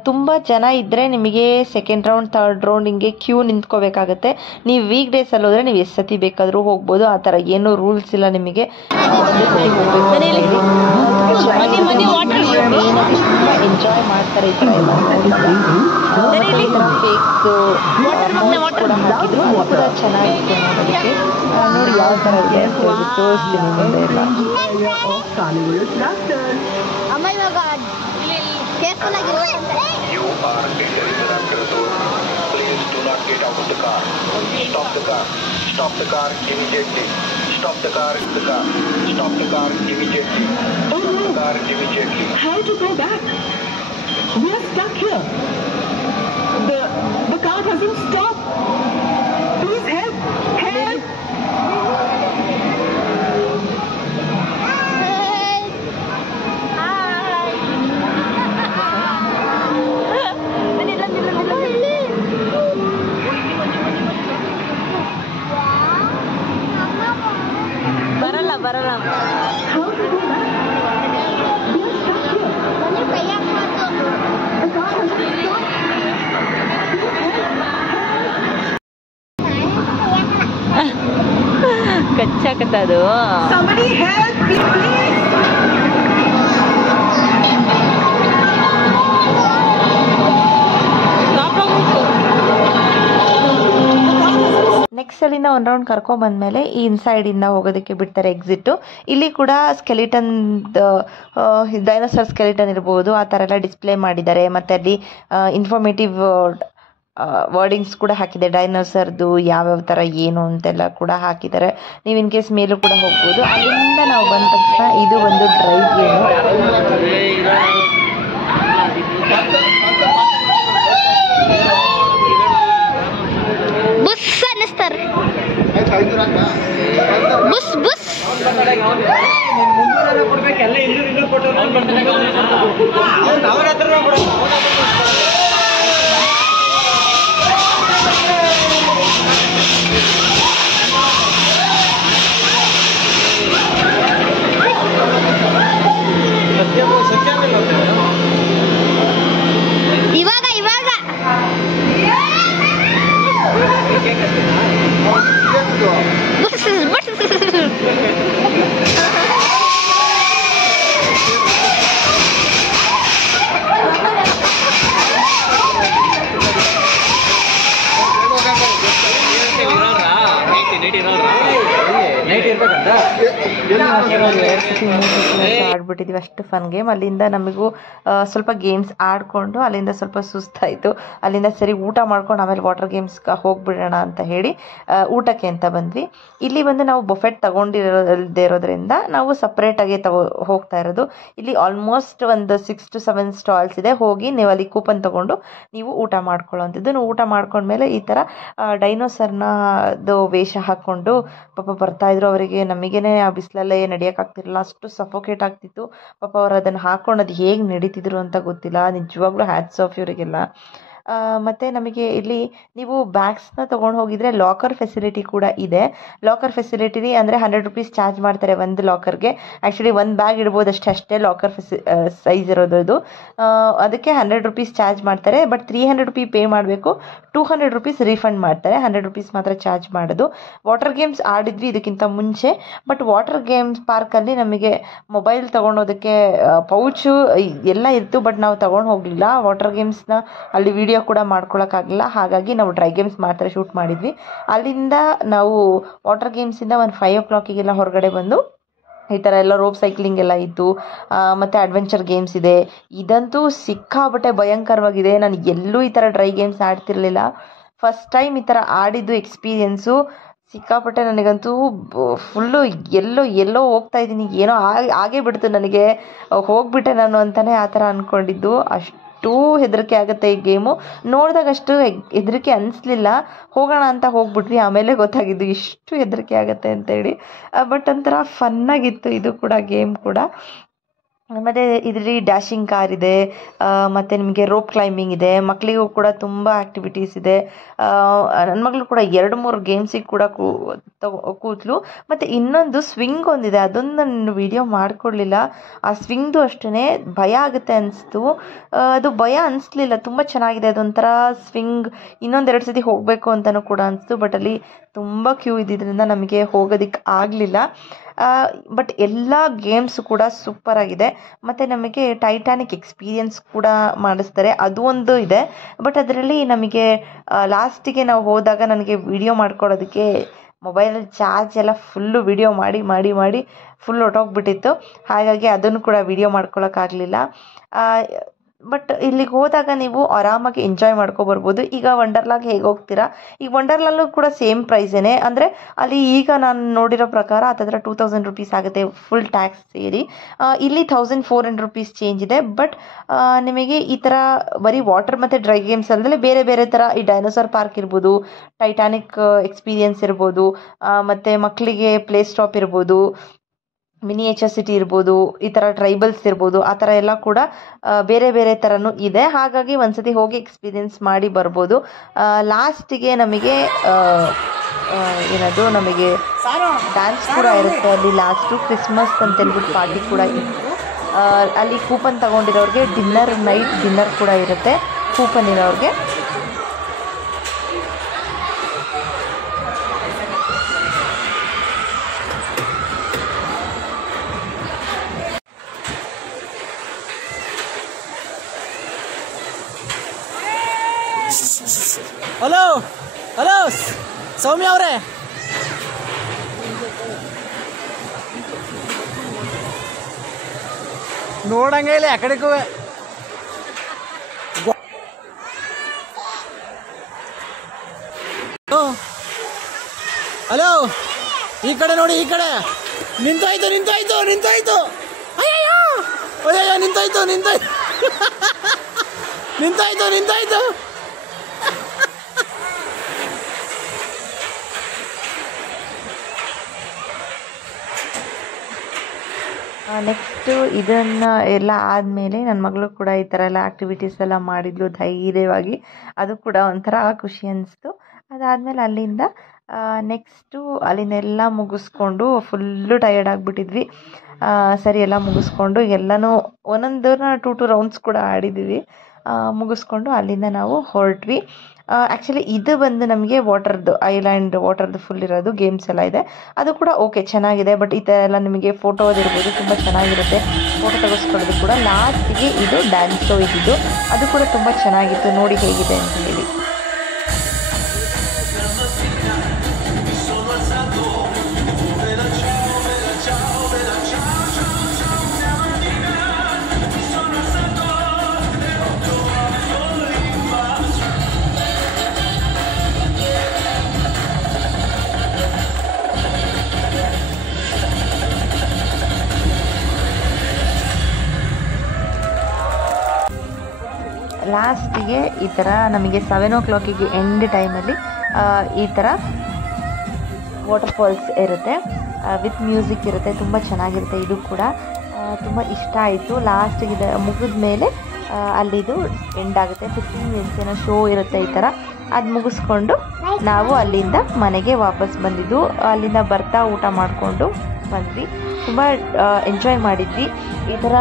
ತುಂಬ ಜನ ಇದ್ದರೆ ನಿಮಗೆ ಸೆಕೆಂಡ್ ರೌಂಡ್, ಥರ್ಡ್ ರೌಂಡ್ ಹಿಂಗೆ ಕ್ಯೂ ನಿಂತ್ಕೋಬೇಕಾಗತ್ತೆ. ನೀವು ವೀಕ್ ಡೇಸಲ್ಲಿ ಹೋದರೆ ನೀವು ಎಷ್ಟು ಸತಿ ಬೇಕಾದರೂ ಹೋಗ್ಬೋದು, ಆ ಥರ ಏನೂ ರೂಲ್ಸ್ ಇಲ್ಲ ನಿಮಗೆ. ಎಂಜಾಯ್ ಮಾಡ್ತಾರೆ ಈ ಥರ ಎಲ್ಲ ಕೂಡ ಹಾಕಿದ್ರು, ಅದು ಕೂಡ ಚೆನ್ನಾಗಿತ್ತು ನೋಡೋದಕ್ಕೆ. ನೋಡಿ ಯಾವ ಥರ ಇದೆ ಅಂತ ಹೇಳಿ ತೋರಿಸ್ತೀನಿ ಮುಂದೆ ಎಲ್ಲ. Stop the car immediately. Stop the car immediately. Stop the car immediately. How to go back? We are stuck here. The car hasn't stopped. Please help! ಹೋಗ್ತಾ ಅದು. Somebody help me, please. Next ಅಲ್ಲಿಂದ ಒಂದು round ಕರ್ಕೊಂಬಂದ್ಮೇಲೆ ಈ ಇನ್ಸೈಡಿಂದ ಹೋಗೋದಕ್ಕೆ ಬಿಡ್ತಾರೆ exit. ಇಲ್ಲಿ ಕೂಡ skeleton dinosaur skeleton ಇರ್ಬೋದು, ಆ ಥರ ಎಲ್ಲ ಡಿಸ್ಪ್ಲೇ ಮಾಡಿದ್ದಾರೆ. ಮತ್ತು ಅಲ್ಲಿ ಇನ್ಫಾರ್ಮೇಟಿವ್ ವರ್ಡಿಂಗ್ಸ್ ಕೂಡ ಹಾಕಿದೆ, ಡೈನೋಸರ್ದು ಯಾವ್ಯಾವ ಥರ ಏನು ಅಂತೆಲ್ಲ ಕೂಡ ಹಾಕಿದ್ದಾರೆ. ನೀವು ಇನ್ ಕೇಸ್ ಮೇಲೂ ಕೂಡ ಹೋಗ್ಬೋದು. ಅಲ್ಲಿಂದ ನಾವು ಬಂದ ತಕ್ಷಣ ಇದು ಒಂದು ಡ್ರೈವ್ ಗೇಮು. ಬುಸ್ ಅನ್ನಿಸ್ತಾರೆ. ಬುಸ್ ಬುಸ್ ಇವಾಗ ಇವಾಗ ಆಡ್ಬಿಟ್ಟಿದ್ವಿ, ಅಷ್ಟು ಫನ್ ಗೇಮ್. ಅಲ್ಲಿಂದ ನಮಗೂ ಸ್ವಲ್ಪ ಗೇಮ್ಸ್ ಆಡಿಕೊಂಡು ಅಲ್ಲಿಂದ ಸ್ವಲ್ಪ ಸುಸ್ತಾಯಿತು. ಅಲ್ಲಿಂದ ಸರಿ ಊಟ ಮಾಡ್ಕೊಂಡು ಆಮೇಲೆ ವಾಟರ್ ಗೇಮ್ಸ್ಗೆ ಹೋಗ್ಬಿಡೋಣ ಅಂತ ಹೇಳಿ ಊಟಕ್ಕೆ ಅಂತ ಬಂದ್ವಿ. ಇಲ್ಲಿ ಬಂದು ನಾವು ಬಫೆಟ್ ತಗೊಂಡಿರೋದೇ ಇರೋದ್ರಿಂದ ನಾವು ಸಪ್ರೇಟಾಗಿ ಹೋಗ್ತಾ ಇರೋದು. ಇಲ್ಲಿ ಆಲ್ಮೋಸ್ಟ್ ಒಂದು 6 to 7 ಸ್ಟಾಲ್ಸ್ ಇದೆ. ಹೋಗಿ ನೀವು ಅಲ್ಲಿ ಕೂಪನ್ ತೊಗೊಂಡು ನೀವು ಊಟ ಮಾಡ್ಕೊಳ್ಳೋವಂಥದ್ದು. ನಾವು ಊಟ ಮಾಡ್ಕೊಂಡ್ಮೇಲೆ ಈ ಥರ ಡೈನೋಸರ್ನದು ವೇಷ ಹಾಕ್ಕೊಂಡು ಪಾಪ ಬರ್ತಾಯಿದ್ರು. ಅವರಿಗೆ ನಮಗೇನೆ ಆ ಬಿಸಿಲಲ್ಲೇ ನಡೆಯೋಕ್ಕಾಗ್ತಿರಲಿಲ್ಲ, ಅಷ್ಟು ಸಫೋಕೇಟ್ ಆಗ್ತಿತ್ತು. ಪಾಪ ಅವರು ಅದನ್ನು ಹಾಕ್ಕೊಂಡು ಅದು ಹೇಗೆ ನಡೀತಿದ್ರು ಅಂತ ಗೊತ್ತಿಲ್ಲ. ನಿಜವಾಗ್ಲೂ ಹ್ಯಾಟ್ಸ್ ಆಫ್ ಇವರಿಗೆಲ್ಲ. ಮತ್ತು ನಮಗೆ ಇಲ್ಲಿ ನೀವು ಬ್ಯಾಗ್ಸ್ನ ತೊಗೊಂಡು ಹೋಗಿದರೆ ಲಾಕರ್ ಫೆಸಿಲಿಟಿ ಕೂಡ ಇದೆ. ಲಾಕರ್ ಫೆಸಿಲಿಟಿ ಅಂದರೆ 100 rupees ಚಾರ್ಜ್ ಮಾಡ್ತಾರೆ ಒಂದು ಲಾಕರ್ಗೆ. ಆ್ಯಕ್ಚುಲಿ ಒಂದು ಬ್ಯಾಗ್ ಇಡ್ಬೋದು ಅಷ್ಟೇ ಲಾಕರ್ ಸೈಜ್ ಇರೋದು ಇದು. ಅದಕ್ಕೆ 100 rupees ಚಾರ್ಜ್ ಮಾಡ್ತಾರೆ. ಬಟ್ 300 rupees ಪೇ ಮಾಡಬೇಕು, 200 rupees ರೀಫಂಡ್ ಮಾಡ್ತಾರೆ, 100 rupees ಮಾತ್ರ ಚಾರ್ಜ್ ಮಾಡೋದು. ವಾಟರ್ ಗೇಮ್ಸ್ ಆಡಿದ್ವಿ ಇದಕ್ಕಿಂತ ಮುಂಚೆ. ಬಟ್ ವಾಟರ್ ಗೇಮ್ಸ್ ಪಾರ್ಕಲ್ಲಿ ನಮಗೆ ಮೊಬೈಲ್ ತೊಗೊಂಡೋದಕ್ಕೆ ಪೌಚು ಎಲ್ಲ ಇತ್ತು, ಬಟ್ ನಾವು ತೊಗೊಂಡು ಹೋಗಲಿಲ್ಲ. ವಾಟರ್ ಗೇಮ್ಸ್ನ ಅಲ್ಲಿ ವಿಡಿಯೋ ಕೂಡ ಮಾಡ್ಕೊಳಕ್ಕಾಗಲಿಲ್ಲ. ಹಾಗಾಗಿ ನಾವು ಡ್ರೈ ಗೇಮ್ಸ್ ಮಾತ್ರ ಶೂಟ್ ಮಾಡಿದ್ವಿ. ಅಲ್ಲಿಂದ ನಾವು ವಾಟರ್ ಗೇಮ್ಸಿಂದ ಒಂದು 5 o'clock ಹೊರಗಡೆ ಬಂದು ಈ ಥರ ಎಲ್ಲ ರೋಪ್ ಸೈಕ್ಲಿಂಗ್ ಎಲ್ಲ ಇತ್ತು. ಮತ್ತು ಅಡ್ವೆಂಚರ್ ಗೇಮ್ಸ್ ಇದೆ. ಇದಂತೂ ಸಿಕ್ಕಾಬಟ್ಟೆ ಭಯಂಕರವಾಗಿದೆ. ನಾನು ಎಲ್ಲೂ ಈ ಥರ ಡ್ರೈ ಗೇಮ್ಸ್ ಆಡ್ತಿರ್ಲಿಲ್ಲ. ಫಸ್ಟ್ ಟೈಮ್ ಈ ಥರ ಆಡಿದ್ದು ಎಕ್ಸ್ಪೀರಿಯೆನ್ಸು ಸಿಕ್ಕಾಪಟ್ಟೆ. ನನಗಂತೂ ಫುಲ್ಲು ಎಲ್ಲೋ ಹೋಗ್ತಾ ಇದ್ದೀನಿ, ಏನೋ ಆಗೇ ಬಿಡ್ತು ನನಗೆ, ಹೋಗ್ಬಿಟ್ಟೆ ನಾನು ಅಂತಲೇ ಆ ಥರ ಅಂದ್ಕೊಂಡಿದ್ದು. ಅಷ್ಟು ಹೆದರಿಕೆ ಆಗುತ್ತೆ ಈ ಗೇಮು. ನೋಡಿದಾಗ ಅಷ್ಟು ಹೆದರಿಕೆ ಅನಿಸ್ಲಿಲ್ಲ, ಹೋಗೋಣ ಅಂತ ಹೋಗ್ಬಿಟ್ವಿ. ಆಮೇಲೆ ಗೊತ್ತಾಗಿದ್ದು ಇಷ್ಟು ಹೆದರಿಕೆ ಆಗುತ್ತೆ ಅಂತೇಳಿ. ಬಟ್ ಒಂಥರ ಫನ್ನಾಗಿತ್ತು ಇದು ಕೂಡ, ಗೇಮ್ ಕೂಡ. ಮತ್ತು ಇದರಲ್ಲಿ ಡ್ಯಾಶಿಂಗ್ ಕಾರ್ ಇದೆ, ಮತ್ತು ನಿಮಗೆ ರೋಪ್ ಕ್ಲೈಂಬಿಂಗ್ ಇದೆ. ಮಕ್ಕಳಿಗೂ ಕೂಡ ತುಂಬ ಆ್ಯಕ್ಟಿವಿಟೀಸ್ ಇದೆ. ನನ್ನ ಮಗಳು ಕೂಡ 2-3 ಗೇಮ್ಸಿಗೆ ಕೂಡ ಕೂತ್ಲು. ಮತ್ತು ಇನ್ನೊಂದು ಸ್ವಿಂಗ್ ಒಂದಿದೆ, ಅದೊಂದು ನಾನು ವಿಡಿಯೋ ಮಾಡಿಕೊಡ್ಲಿಲ್ಲ. ಆ ಸ್ವಿಂಗ್ದು ಅಷ್ಟೇ ಭಯ ಆಗುತ್ತೆ ಅನಿಸ್ತು. ಅದು ಭಯ ಅನಿಸ್ಲಿಲ್ಲ, ತುಂಬ ಚೆನ್ನಾಗಿದೆ. ಅದೊಂಥರ ಸ್ವಿಂಗ್. 1-2 ಸತಿ ಹೋಗಬೇಕು ಅಂತಲೂ ಕೂಡ ಅನಿಸ್ತು. ಬಟ್ ಅಲ್ಲಿ ತುಂಬ ಕ್ಯೂ ಇದ್ದಿದ್ದರಿಂದ ನಮಗೆ ಹೋಗೋದಕ್ಕೆ ಆಗಲಿಲ್ಲ. ಬಟ್ ಎಲ್ಲ ಗೇಮ್ಸ್ ಕೂಡ ಸೂಪರ್ ಆಗಿದೆ. ಮತ್ತು ನಮಗೆ ಟೈಟಾನಿಕ್ ಎಕ್ಸ್ಪೀರಿಯನ್ಸ್ ಕೂಡ ಮಾಡಿಸ್ತಾರೆ, ಅದು ಒಂದು ಇದೆ. ಬಟ್ ಅದರಲ್ಲಿ ನಮಗೆ ಲಾಸ್ಟಿಗೆ ನಾವು ಹೋದಾಗ ನನಗೆ ವಿಡಿಯೋ ಮಾಡ್ಕೊಳ್ಳೋದಕ್ಕೆ ಮೊಬೈಲಲ್ಲಿ ಚಾರ್ಜ್ ಎಲ್ಲ ಫುಲ್ಲು ವಿಡಿಯೋ ಮಾಡಿ ಫುಲ್ ಹೊಟ್ಟೋಗ್ಬಿಟ್ಟಿತ್ತು. ಹಾಗಾಗಿ ಅದನ್ನು ಕೂಡ ವಿಡಿಯೋ ಮಾಡ್ಕೊಳ್ಳೋಕ್ಕಾಗಲಿಲ್ಲ. ಬಟ್ ಇಲ್ಲಿಗೆ ಹೋದಾಗ ನೀವು ಆರಾಮಾಗಿ ಎಂಜಾಯ್ ಮಾಡ್ಕೊಬರ್ಬೋದು. ಈಗ ವಂಡರ್ಲಾಗೆ ಹೇಗೆ ಹೋಗ್ತೀರಾ, ಈಗ ವಂಡರ್ಲಲ್ಲೂ ಕೂಡ ಸೇಮ್ ಪ್ರೈಸೇನೆ. ಅಂದರೆ ಅಲ್ಲಿ ಈಗ ನಾನು ನೋಡಿರೋ ಪ್ರಕಾರ ಹತ್ತಿರ 2000 rupees ಆಗುತ್ತೆ ಫುಲ್ ಟ್ಯಾಕ್ಸ್ ಸೇರಿ. ಇಲ್ಲಿ 1400 rupees ಚೇಂಜ್ ಇದೆ. ಬಟ್ ನಿಮಗೆ ಈ ಥರ ಬರೀ ವಾಟರ್ ಮತ್ತು ಡ್ರೈ ಗೇಮ್ಸ್ ಅಲ್ಲದೆ ಬೇರೆ ಥರ ಈ ಡೈನೋಸಾರ್ ಪಾರ್ಕ್ ಇರ್ಬೋದು, ಟೈಟಾನಿಕ್ ಎಕ್ಸ್ಪೀರಿಯನ್ಸ್ ಇರ್ಬೋದು, ಮತ್ತು ಮಕ್ಕಳಿಗೆ ಪ್ಲೇ ಸ್ಟಾಪ್ ಇರ್ಬೋದು, ಮಿನಿಯೇಚರ್ ಸಿಟಿ ಇರ್ಬೋದು, ಈ ಥರ ಟ್ರೈಬಲ್ಸ್ ಇರ್ಬೋದು, ಆ ಥರ ಎಲ್ಲ ಕೂಡ ಬೇರೆ ಥರನೂ ಇದೆ. ಹಾಗಾಗಿ ಒಂದ್ಸತಿ ಹೋಗಿ ಎಕ್ಸ್ಪೀರಿಯೆನ್ಸ್ ಮಾಡಿ ಬರ್ಬೋದು. ಲಾಸ್ಟಿಗೆ ನಮಗೆ ನಮಗೆ ಡ್ಯಾನ್ಸ್ ಕೂಡ ಇರುತ್ತೆ ಅಲ್ಲಿ. ಲಾಸ್ಟು ಕ್ರಿಸ್ಮಸ್ ಅಂತೇಳ್ಬಿಟ್ಟು ಪಾರ್ಟಿ ಕೂಡ ಇತ್ತು. ಅಲ್ಲಿ ಕೂಪನ್ ತಗೊಂಡಿರೋರಿಗೆ ನೈಟ್ ಡಿನ್ನರ್ ಕೂಡ ಇರುತ್ತೆ ಕೂಪನ್ ಇರೋರಿಗೆ. ಹಲೋ ಹಲೋ ಸೌಮ್ಯ ಅವರೇ, ನೋಡಂಗೆ ಇಲ್ಲ ಆ ಕಡೆಗೂ. ಹಲೋ ಈ ಕಡೆ ನೋಡಿ, ಈ ಕಡೆ ನಿಂತಾಯ್ತು ನಿಂತಾಯ್ತು ನಿಂತಾಯ್ತು, ಅಯ್ಯಯ್ಯೋ ಅಯ್ಯಯ್ಯೋ ನಿಂತಾಯ್ತು ನಿಂತಾಯ್ತು ನಿಂತಾಯ್ತು ನಿಂತಾಯ್ತು. ನೆಕ್ಸ್ಟು ಇದನ್ನು ಎಲ್ಲ ಆದಮೇಲೆ ನನ್ನ ಮಗಳು ಕೂಡ ಈ ಥರ ಎಲ್ಲ ಆ್ಯಕ್ಟಿವಿಟೀಸ್ ಎಲ್ಲ ಮಾಡಿದ್ಲು ಧೈರ್ಯವಾಗಿ. ಅದು ಕೂಡ ಒಂಥರ ಖುಷಿ ಅನಿಸ್ತು. ಅದಾದಮೇಲೆ ಅಲ್ಲಿಂದ ನೆಕ್ಸ್ಟು ಅಲ್ಲಿಂದೆಲ್ಲ ಮುಗಿಸ್ಕೊಂಡು ಫುಲ್ಲು ಟಯರ್ಡ್ ಆಗಿಬಿಟ್ಟಿದ್ವಿ. ಸರಿ ಎಲ್ಲ ಮುಗಿಸ್ಕೊಂಡು ಎಲ್ಲನೂ ಒಂದೊಂದು 2 ರೌಂಡ್ಸ್ ಕೂಡ ಆಡಿದ್ವಿ. ಮುಗಿಸ್ಕೊಂಡು ಅಲ್ಲಿಂದ ನಾವು ಹೊರಟ್ವಿ. ಆ್ಯಕ್ಚುಲಿ ಇದು ಬಂದು ನಮಗೆ ವಾಟರ್ದು ಐಲ್ಯಾಂಡ್ ವಾಟರ್ದು ಫುಲ್ ಇರೋದು ಗೇಮ್ಸ್ ಎಲ್ಲ ಇದೆ. ಅದು ಕೂಡ ಓಕೆ ಚೆನ್ನಾಗಿದೆ. ಬಟ್ ಈ ಥರ ಎಲ್ಲ ನಿಮಗೆ ಫೋಟೋದಿರ್ಬೋದು ತುಂಬ ಚೆನ್ನಾಗಿರುತ್ತೆ, ಫೋಟೋ ತೆಗೆಸ್ಕೊಳ್ಳೋದು ಕೂಡ. ಲಾಸ್ಟಿಗೆ ಇದು ಡ್ಯಾನ್ಸೋ ಇದ್ದಿದ್ದು, ಅದು ಕೂಡ ತುಂಬ ಚೆನ್ನಾಗಿತ್ತು. ನೋಡಿ ಹೇಗಿದೆ ಅಂತ ಹೇಳಿ. ಲಾಸ್ಟಿಗೆ ಈ ಥರ ನಮಗೆ 7 o'clock ಎಂಡ್ ಟೈಮಲ್ಲಿ ಈ ಥರ ವಾಟರ್ ಫಾಲ್ಸ್ ಇರುತ್ತೆ, ವಿತ್ ಮ್ಯೂಸಿಕ್ ಇರುತ್ತೆ. ತುಂಬ ಚೆನ್ನಾಗಿರುತ್ತೆ. ಇದು ಕೂಡ ತುಂಬ ಇಷ್ಟ ಆಯಿತು. ಲಾಸ್ಟಿಗೆ ಇದು ಮುಗಿದ ಮೇಲೆ ಅಲ್ಲಿದು ಎಂಡ್ ಆಗುತ್ತೆ. 15 minutes ಏನೋ ಶೋ ಇರುತ್ತೆ ಈ ಥರ. ಅದು ಮುಗಿಸ್ಕೊಂಡು ನಾವು ಅಲ್ಲಿಂದ ಮನೆಗೆ ವಾಪಸ್ ಬಂದಿದ್ದು. ಅಲ್ಲಿಂದ ಬರ್ತಾ ಊಟ ಮಾಡಿಕೊಂಡು ಬಂದ್ವಿ. ತುಂಬ ಎಂಜಾಯ್ ಮಾಡಿದ್ವಿ. ಈ ಥರ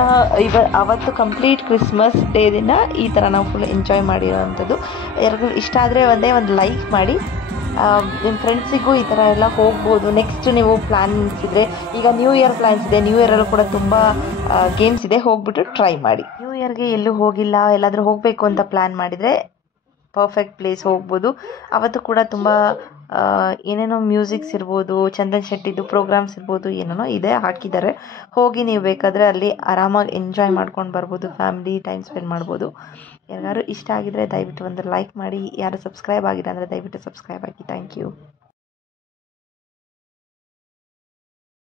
ಅವತ್ತು ಕಂಪ್ಲೀಟ್ ಕ್ರಿಸ್ಮಸ್ ಡೇ ದಿನ ಈ ಥರ ನಾವು ಫುಲ್ ಎಂಜಾಯ್ ಮಾಡಿರೋವಂಥದ್ದು. ಯಾರಿಗೂ ಇಷ್ಟ ಆದರೆ ಒಂದು ಲೈಕ್ ಮಾಡಿ. ನಿಮ್ಮ ಫ್ರೆಂಡ್ಸಿಗೂ ಈ ಥರ ಎಲ್ಲ ಹೋಗ್ಬೋದು. ನೆಕ್ಸ್ಟ್ ನೀವು ಪ್ಲ್ಯಾನ್ಸ್ ಇದ್ದರೆ, ಈಗ ನ್ಯೂ ಇಯರ್ ಪ್ಲ್ಯಾನ್ಸ್ ಇದೆ, ನ್ಯೂ ಇಯರಲ್ಲೂ ಕೂಡ ತುಂಬ ಗೇಮ್ಸ್ ಇದೆ, ಹೋಗ್ಬಿಟ್ಟು ಟ್ರೈ ಮಾಡಿ. ನ್ಯೂ ಇಯರ್ಗೆ ಎಲ್ಲೂ ಹೋಗಿಲ್ಲ, ಎಲ್ಲಾದರೂ ಹೋಗಬೇಕು ಅಂತ ಪ್ಲ್ಯಾನ್ ಮಾಡಿದರೆ ಪರ್ಫೆಕ್ಟ್ ಪ್ಲೇಸ್ ಹೋಗ್ಬೋದು. ಅವತ್ತು ಕೂಡ ತುಂಬ ಏನೇನೋ ಮ್ಯೂಸಿಕ್ಸ್ ಇರ್ಬೋದು, ಚಂದನ್ ಶೆಟ್ಟಿದು ಪ್ರೋಗ್ರಾಮ್ಸ್ ಇರ್ಬೋದು, ಏನೇನೋ ಇದೆ ಹಾಕಿದ್ದಾರೆ. ಹೋಗಿ ನೀವು ಬೇಕಾದರೆ ಅಲ್ಲಿ ಆರಾಮಾಗಿ ಎಂಜಾಯ್ ಮಾಡ್ಕೊಂಡು ಬರ್ಬೋದು, ಫ್ಯಾಮಿಲಿ ಟೈಮ್ ಸ್ಪೆಂಡ್ ಮಾಡ್ಬೋದು. ಯಾರಿಗಾರು ಇಷ್ಟ ಆಗಿದರೆ ದಯವಿಟ್ಟು ಒಂದು ಲೈಕ್ ಮಾಡಿ. ಯಾರು ಸಬ್ಸ್ಕ್ರೈಬ್ ಆಗಿಲ್ಲ ಅಂದರೆ ದಯವಿಟ್ಟು ಸಬ್ಸ್ಕ್ರೈಬ್ ಆಗಿ. Thank you.